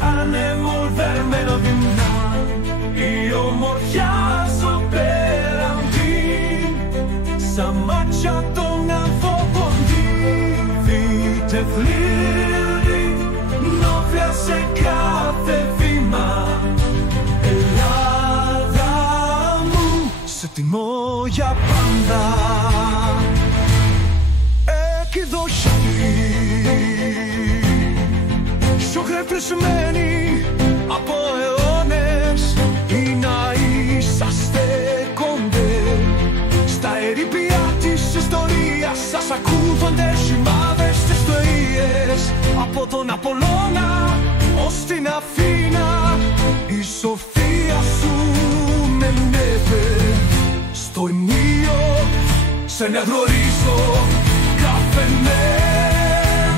ανεμοδερμένο δεινά, η ομορφιά στο πέραντι, σαν μάτια των ανθρώπων δίδεται φλήρη, νόφια σε κάθε βήμα. Ελλάδα μου, σε τιμώ για πάντα. Εκδοχή σιωγρεφρισμένη από αιώνες, οι ναοί σας στέκονται στα ερείπια της ιστορίας. Σας ακούγονται σημάδες στις ιστορίες, από τον Απολλώνα ως την Αθήνα. Η σοφία σου μενεύε στο ενίο, σε νευρορίζω κάθε μέρα.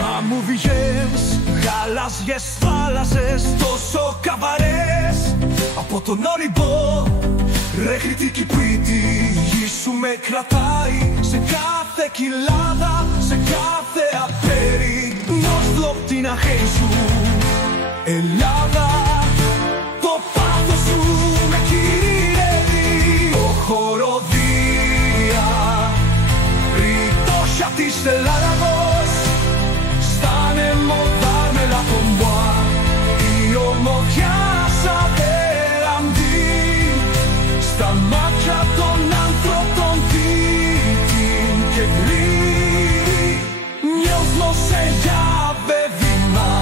Μα μου βγες γαλάζιες θάλασσες, τόσο καβαρές, από τον Όριμπο ρέχνει την Κυπρίτη. Η γη σου με κρατάει σε κάθε κοιλάδα, σε κάθε απέρι, νόστλο την αχαίη σου. Ελλάδα, το πάθος σου με κυριεύει. Ο χοροδία, ρητόσια της Ελλάδος, στα νεμόδα με λαπομβά, η ομορφιά σαν πέραντι, στα μάτια των άνθρωπων δίκτυν και γλύρι, νιώθω σε κάθε βήμα.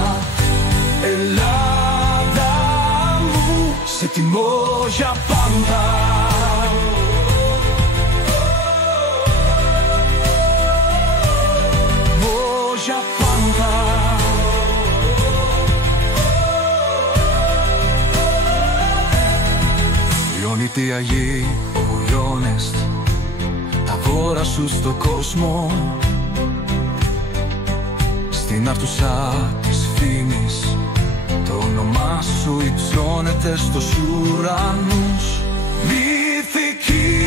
Ελλάδα μου, σε τιμώ για πάντα. Για πάντα. Λιώνει αγί που λιώνες τα βόρα σου στο κόσμο, στην άρτουσα της φήμης το όνομά σου υψώνεται στους ουρανούς. Μυθική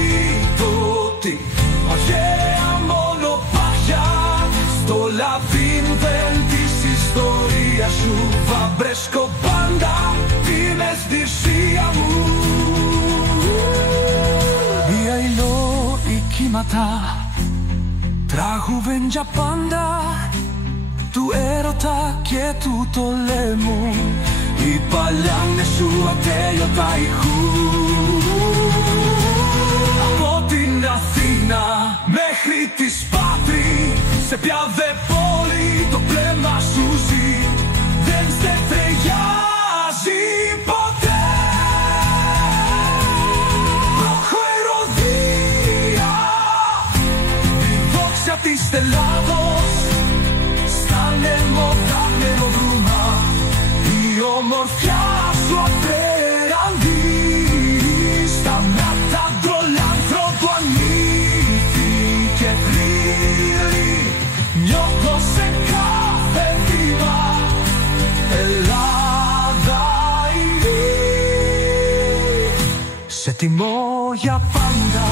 τότε, αρχαία μονοπάτια, στο λαβύρινθεν της ιστορίας σου βαμπρέσκω πάντα την αισθησία μου. Μια ηλόη κύματα τράγουδεν για πάντα, του έρωτα και του πολέμου, οι παλιάνες σου ατέλειωτα ηχού. Από την Αθήνα μέχρι τη Σπάθρη, σε ποια δε πόλη το πνεύμα σου ζει, δεν στεφτεγιάζει ποτέ. Προχοεροδία, η δόξα της Ελλάδος, στα νεμόδα νεροδρούμα, η ομορφιά σου απέραντι, στα μάτια των άνθρωπων νύχτη και πλήρη, νιώθω σε κάθε βήμα. Ελλάδα είναι, σε τιμώ για πάντα.